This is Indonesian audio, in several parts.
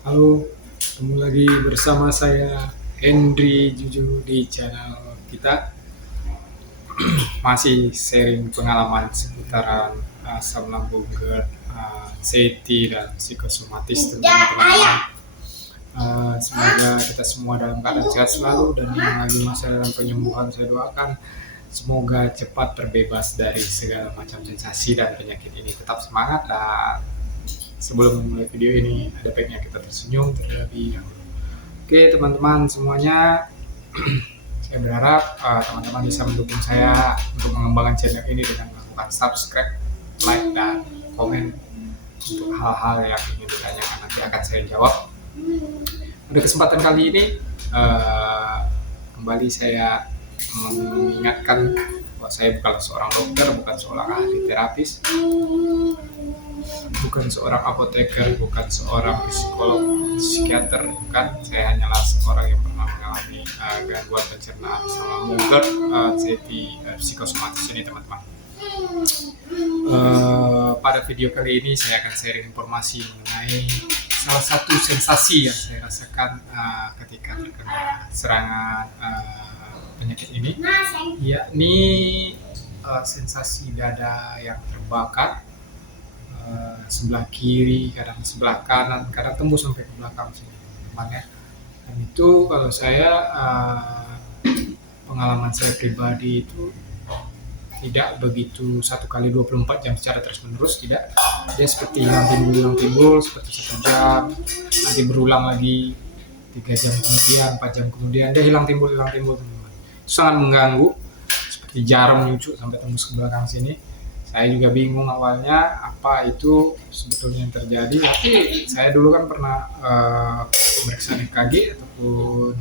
Halo, ketemu lagi bersama saya Henry Juju di channel kita. Masih sharing pengalaman seputaran asam lambung, GERD, anxiety dan psikosomatis tentunya teman-teman. Semoga kita semua dalam keadaan sehat selalu dan yang lagi masa dalam penyembuhan saya doakan semoga cepat terbebas dari segala macam sensasi dan penyakit ini. Tetap semangat dan sebelum memulai video ini ada baiknya kita tersenyum terlebih dahulu. Oke teman-teman semuanya, saya berharap teman-teman bisa mendukung saya untuk mengembangkan channel ini dengan melakukan subscribe, like, dan komen untuk hal-hal yang ingin ditanyakan nanti akan saya jawab. Pada kesempatan kali ini kembali saya mengingatkan bahwa saya bukan seorang dokter, bukan seorang ahli terapis, bukan seorang apoteker, bukan seorang psikolog, psikiater, bukan. Saya hanyalah seorang yang pernah mengalami gangguan pencernaan asam lambung, GERD, anxiety, psikosomatis ini teman-teman. Pada video kali ini saya akan sharing informasi mengenai salah satu sensasi yang saya rasakan ketika terkena serangan penyakit ini, yakni sensasi dada yang terbakar, sebelah kiri, kadang sebelah kanan, kadang tembus sampai ke belakang sini teman-teman ya. Dan itu kalau saya pengalaman saya pribadi itu tidak begitu 1 kali 24 jam secara terus menerus, tidak. Dia seperti hilang timbul seperti 1 jam, nanti berulang lagi 3 jam kemudian, 4 jam kemudian dia hilang timbul teman-teman. Itu sangat mengganggu, seperti jarum nyucuk sampai tembus ke belakang sini. Saya juga bingung awalnya apa itu sebetulnya yang terjadi, tapi saya dulu kan pernah pemeriksaan EKG ataupun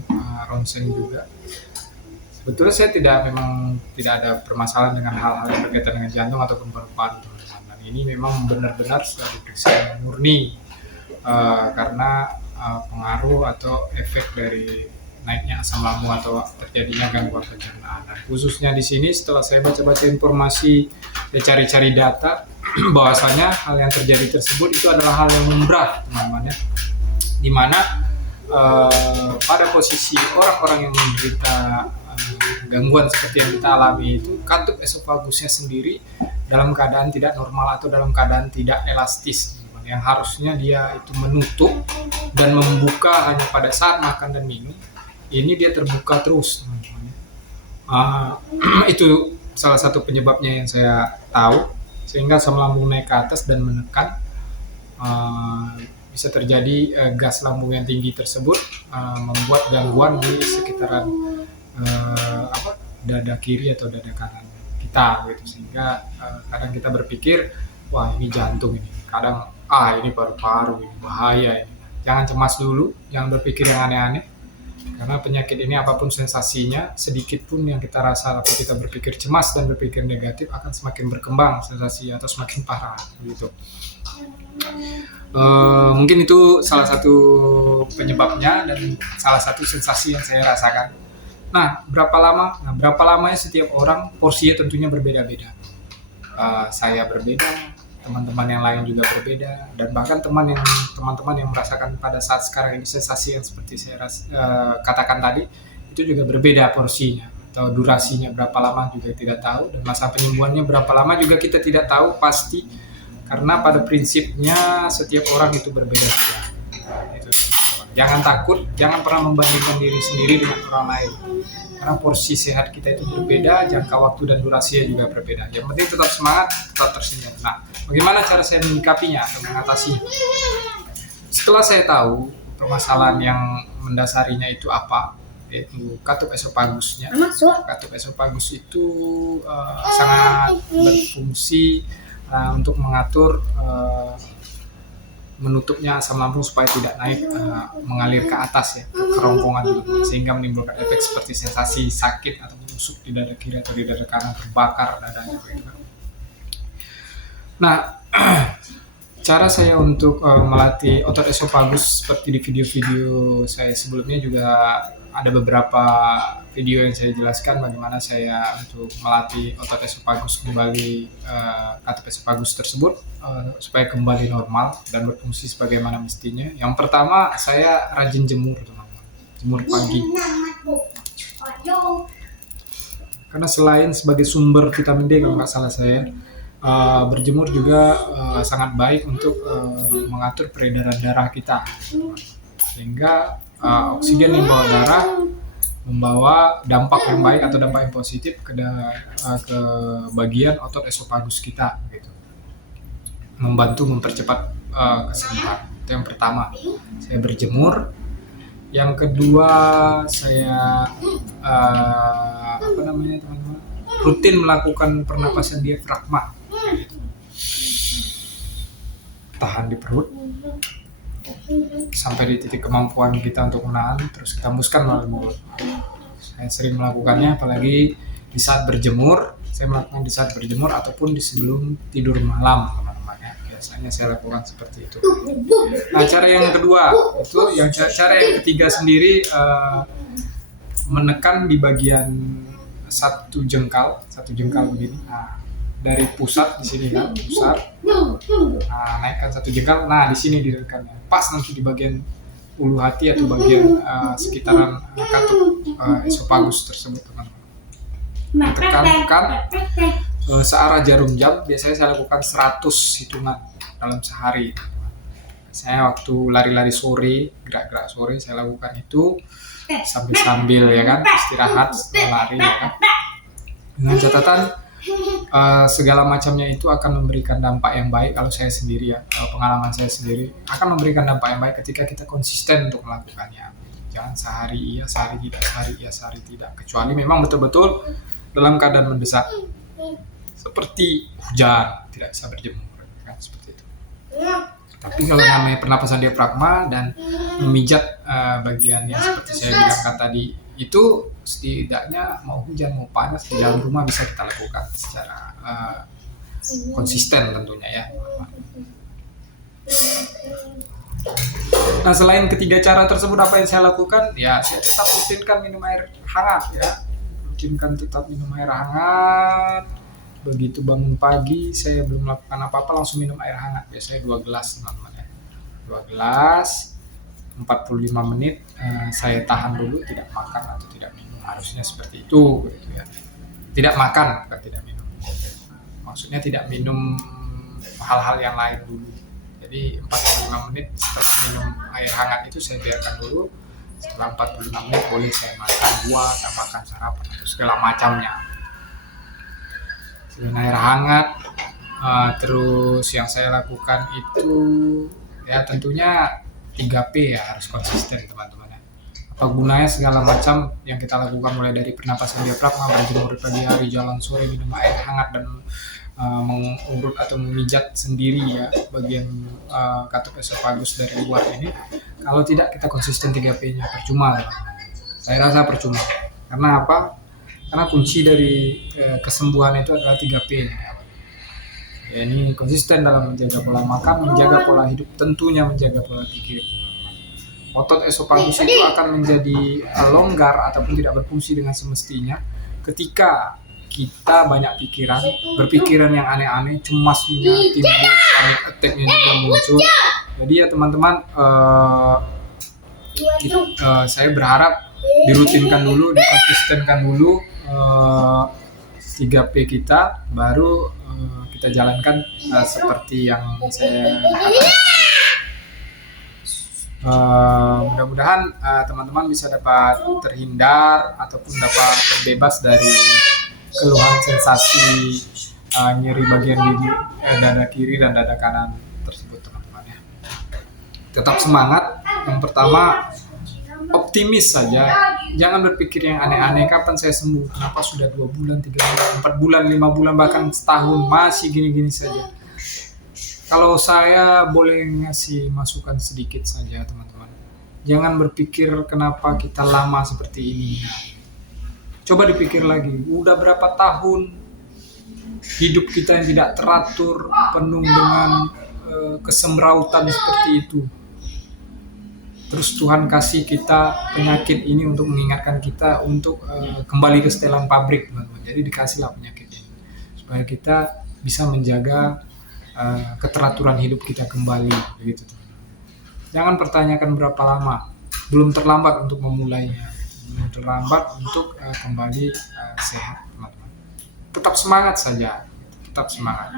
ronsen juga. Sebetulnya saya memang tidak ada permasalahan dengan hal-hal yang berkaitan dengan jantung ataupun paru-paru teman-teman. Dan ini memang benar-benar sudah diperiksa murni karena pengaruh atau efek dari naiknya asam lambung atau terjadinya gangguan pencernaan. Dan khususnya di sini setelah saya baca-baca informasi, saya cari-cari data bahwasanya hal yang terjadi tersebut itu adalah hal yang lumrah teman-teman ya, dimana pada posisi orang-orang yang menderita gangguan seperti yang kita alami itu, katup esofagusnya sendiri dalam keadaan tidak normal atau dalam keadaan tidak elastis, yang harusnya dia itu menutup dan membuka hanya pada saat makan dan minum, ini dia terbuka terus teman-teman. Itu salah satu penyebabnya yang saya tahu, sehingga asam lambung naik ke atas dan menekan. Bisa terjadi gas lambung yang tinggi tersebut membuat gangguan di sekitaran dada kiri atau dada kanan kita gitu, sehingga kadang kita berpikir wah ini jantung, ini kadang ini paru-paru, ini bahaya ini. Jangan cemas dulu, jangan berpikir yang aneh-aneh, karena penyakit ini apapun sensasinya, sedikit pun yang kita rasa atau kita berpikir cemas dan berpikir negatif akan semakin berkembang sensasi atau semakin parah gitu. Mungkin itu salah satu penyebabnya dan salah satu sensasi yang saya rasakan. Nah, berapa lama? Berapa lamanya setiap orang porsinya tentunya berbeda-beda. Saya berbeda, teman-teman yang lain juga berbeda, dan bahkan teman-teman yang merasakan pada saat sekarang ini sensasi yang seperti saya katakan tadi itu juga berbeda porsinya atau durasinya berapa lama juga tidak tahu, dan masa penyembuhannya berapa lama juga kita tidak tahu pasti, karena pada prinsipnya setiap orang itu berbeda-beda. Jangan takut, jangan pernah membandingkan diri sendiri dengan orang lain, karena porsi sehat kita itu berbeda, jangka waktu dan durasinya juga berbeda. Yang penting tetap semangat, tetap tersenyum. Nah, bagaimana cara saya menyikapinya atau mengatasinya? Setelah saya tahu permasalahan yang mendasarinya itu apa, yaitu katup esopagusnya. Katup esofagus itu sangat berfungsi untuk mengatur menutupnya asam lambung supaya tidak naik mengalir ke atas ya, ke kerongkongan, sehingga menimbulkan efek seperti sensasi sakit atau menusuk di dada kiri atau di dada kanan, terbakar dadanya gitu. Nah, cara saya untuk melatih otot esofagus seperti di video-video saya sebelumnya juga ada beberapa video yang saya jelaskan bagaimana saya untuk melatih otot esofagus kembali, katup esofagus tersebut supaya kembali normal dan berfungsi sebagaimana mestinya. Yang pertama, saya rajin jemur, teman-teman. Jemur pagi. Karena selain sebagai sumber vitamin D kalau nggak salah saya, berjemur juga sangat baik untuk mengatur peredaran darah kita, sehingga oksigen yang bawa darah membawa dampak yang baik atau dampak yang positif ke bagian otot esofagus kita, gitu. Membantu mempercepat kesembuhan. Itu yang pertama, saya berjemur. Yang kedua, saya teman-teman, rutin melakukan pernapasan diafragma. Tahan di perut sampai di titik kemampuan kita untuk menahan, terus kita hembuskan melalui mulut. Saya sering melakukannya, apalagi di saat berjemur. Saya melakukan di saat berjemur ataupun di sebelum tidur malam, teman-teman ya. Biasanya saya lakukan seperti itu. Nah, cara yang kedua itu, cara yang ketiga sendiri, menekan di bagian satu jengkal begini. Nah, dari pusat di sini kan, pusat. Nah, naikkan satu jengkal. Nah, di sini ditekannya. Pas nanti di bagian ulu hati atau bagian sekitaran katup esofagus tersebut, teman-teman. Tekan searah jarum jam. Biasanya saya lakukan 100 hitungan dalam sehari. Saya waktu lari-lari sore, gerak-gerak sore, saya lakukan itu sambil ya kan, istirahat setelah lari ya kan. Dengan catatan segala macamnya itu akan memberikan dampak yang baik. Kalau saya sendiri ya, pengalaman saya sendiri, akan memberikan dampak yang baik ketika kita konsisten untuk melakukannya. Jangan sehari iya, sehari tidak, sehari iya, sehari tidak. Kecuali memang betul-betul dalam keadaan mendesak, seperti hujan, tidak bisa berjemur, kan seperti itu. Tapi kalau namanya pernapasan diafragma dan memijat bagian yang seperti saya bilangkan tadi, itu setidaknya mau hujan mau panas di dalam rumah bisa kita lakukan secara konsisten tentunya ya. Nah, selain ketiga cara tersebut, apa yang saya lakukan? Ya, saya tetap rutinkan minum air hangat ya. Rutinkan tetap minum air hangat. Begitu bangun pagi, saya belum melakukan apa-apa, langsung minum air hangat. Biasanya 2 gelas, teman-teman ya. 2 gelas, 45 menit saya tahan dulu, tidak makan atau tidak minum. Harusnya seperti itu, gitu ya. Tidak makan, bukan tidak minum. Maksudnya tidak minum hal-hal yang lain dulu. Jadi 45 menit setelah minum air hangat itu saya biarkan dulu. Setelah 45 menit boleh saya makan buah, saya makan sarapan atau segala macamnya. Selain air hangat, terus yang saya lakukan itu ya tentunya 3P ya, harus konsisten, teman-teman ya. Apa gunanya segala macam yang kita lakukan, mulai dari pernapasan diafragma, berjemur pagi hari, jalan sore, minum air hangat, dan mengurut atau memijat sendiri ya bagian katup esofagus dari luar ini, kalau tidak kita konsisten 3P-nya, percuma. Saya rasa percuma. Karena apa? Karena kunci dari kesembuhan itu adalah 3P. Ya, ini konsisten dalam menjaga pola makan, menjaga pola hidup, tentunya menjaga pola pikir. Otot esofagus itu akan menjadi longgar ataupun tidak berfungsi dengan semestinya ketika kita banyak berpikiran yang aneh-aneh, cemasnya timbul, panic attack-nya juga muncul. Jadi ya teman-teman, saya berharap dirutinkan dulu, dikonsistenkan dulu 3P kita, baru kita jalankan seperti yang saya katakan. Mudah-mudahan teman-teman bisa dapat terhindar ataupun dapat terbebas dari keluhan sensasi nyeri bagian gigi, dada kiri dan dada kanan tersebut, teman-teman ya. Tetap semangat. Yang pertama, optimis saja, jangan berpikir yang aneh-aneh. Kapan saya sembuh? Kenapa sudah 2 bulan, 3 bulan, 4 bulan, 5 bulan, bahkan setahun masih gini-gini saja? Kalau saya boleh ngasih masukan sedikit saja, teman-teman, jangan berpikir kenapa kita lama seperti ini. Coba dipikir lagi, udah berapa tahun hidup kita yang tidak teratur, penuh dengan kesemrautan seperti itu. Terus Tuhan kasih kita penyakit ini untuk mengingatkan kita untuk kembali ke setelan pabrik, teman-teman. Jadi dikasihlah penyakit ini supaya kita bisa menjaga keteraturan hidup kita kembali, begitu. Jangan pertanyakan berapa lama, belum terlambat untuk memulainya, belum terlambat untuk kembali sehat, teman-teman. Tetap semangat saja, tetap semangat.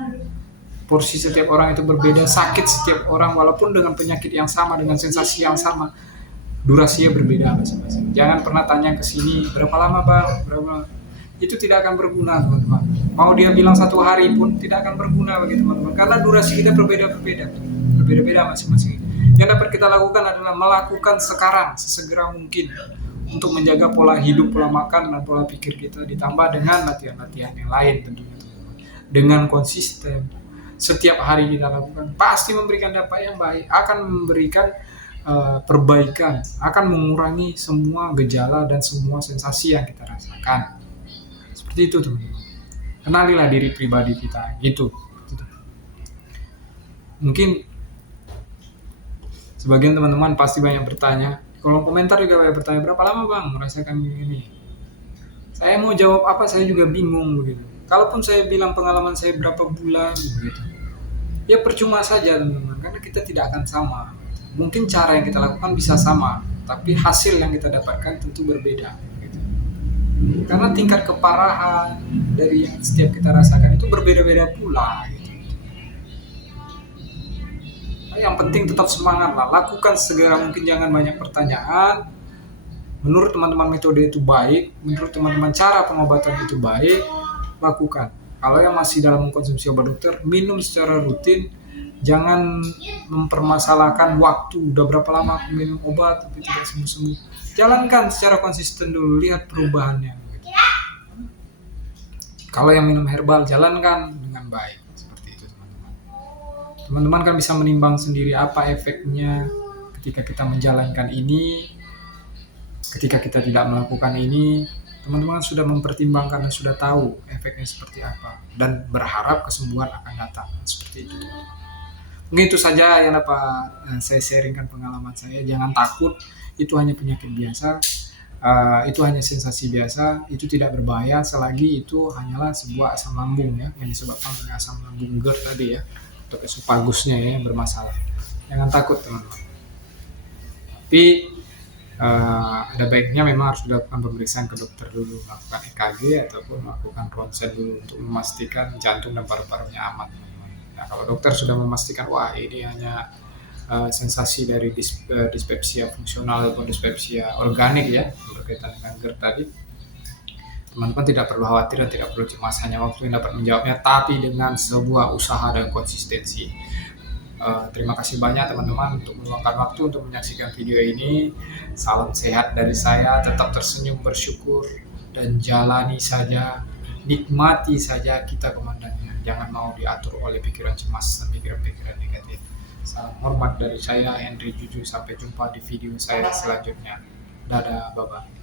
Porsi setiap orang itu berbeda, sakit setiap orang walaupun dengan penyakit yang sama, dengan sensasi yang sama, durasinya berbeda masing-masing. Jangan pernah tanya ke sini berapa lama bang, berapa, itu tidak akan berguna, teman-teman. Mau dia bilang 1 hari pun tidak akan berguna bagi teman-teman, karena durasi kita berbeda masing-masing. Yang dapat kita lakukan adalah melakukan sekarang sesegera mungkin untuk menjaga pola hidup, pola makan, dan pola pikir kita, ditambah dengan latihan-latihan yang lain tentunya, teman-teman. Dengan konsisten setiap hari kita lakukan, pasti memberikan dampak yang baik, akan memberikan perbaikan, akan mengurangi semua gejala dan semua sensasi yang kita rasakan. Seperti itu, teman-teman. Kenalilah diri pribadi kita, gitu. Mungkin sebagian teman-teman pasti banyak bertanya, di kolom komentar juga banyak bertanya, berapa lama bang merasakan ini? Saya mau jawab apa, saya juga bingung begitu. Kalaupun saya bilang pengalaman saya berapa bulan begitu, ya percuma saja, teman-teman, karena kita tidak akan sama. Mungkin cara yang kita lakukan bisa sama, tapi hasil yang kita dapatkan tentu berbeda gitu. Karena tingkat keparahan dari yang setiap kita rasakan itu berbeda-beda pula gitu. Nah, yang penting tetap semangat lah, lakukan segera mungkin, jangan banyak pertanyaan. Menurut teman-teman metode itu baik, menurut teman-teman cara pengobatan itu baik, lakukan. Kalau yang masih dalam mengkonsumsi obat dokter, minum secara rutin. Jangan mempermasalahkan waktu, udah berapa lama aku minum obat tapi tidak sembuh-sembuh. Jalankan secara konsisten dulu, lihat perubahannya. Kalau yang minum herbal, jalankan dengan baik. Seperti itu, teman-teman. Teman-teman kan bisa menimbang sendiri apa efeknya ketika kita menjalankan ini, ketika kita tidak melakukan ini. Teman-teman sudah mempertimbangkan dan sudah tahu efeknya seperti apa, dan berharap kesembuhan akan datang. Seperti itu, teman-teman. Mungkin itu saja yang dapat saya sharingkan pengalaman saya. Jangan takut, itu hanya penyakit biasa, itu hanya sensasi biasa, itu tidak berbahaya selagi itu hanyalah sebuah asam lambung ya, yang disebabkan oleh asam lambung GERD tadi ya, atau esopagusnya ya, yang bermasalah. Jangan takut, teman-teman. Tapi ada baiknya memang harus dilakukan pemeriksaan ke dokter dulu, melakukan EKG ataupun melakukan ronsen dulu untuk memastikan jantung dan paru-parunya aman. Nah, kalau dokter sudah memastikan wah ini hanya sensasi dari dispepsia fungsional ataupun dispepsia organik ya, berkaitan dengan GERD tadi, teman-teman tidak perlu khawatir dan tidak perlu cemas, hanya waktu yang dapat menjawabnya, tapi dengan sebuah usaha dan konsistensi. Terima kasih banyak teman-teman untuk meluangkan waktu untuk menyaksikan video ini. Salam sehat dari saya, tetap tersenyum, bersyukur, dan jalani saja, nikmati saja kita komandannya. Jangan mau diatur oleh pikiran cemas dan pikiran-pikiran negatif. Salam hormat dari saya, Henry Juju. Sampai jumpa di video saya selanjutnya. Dadah, bye-bye.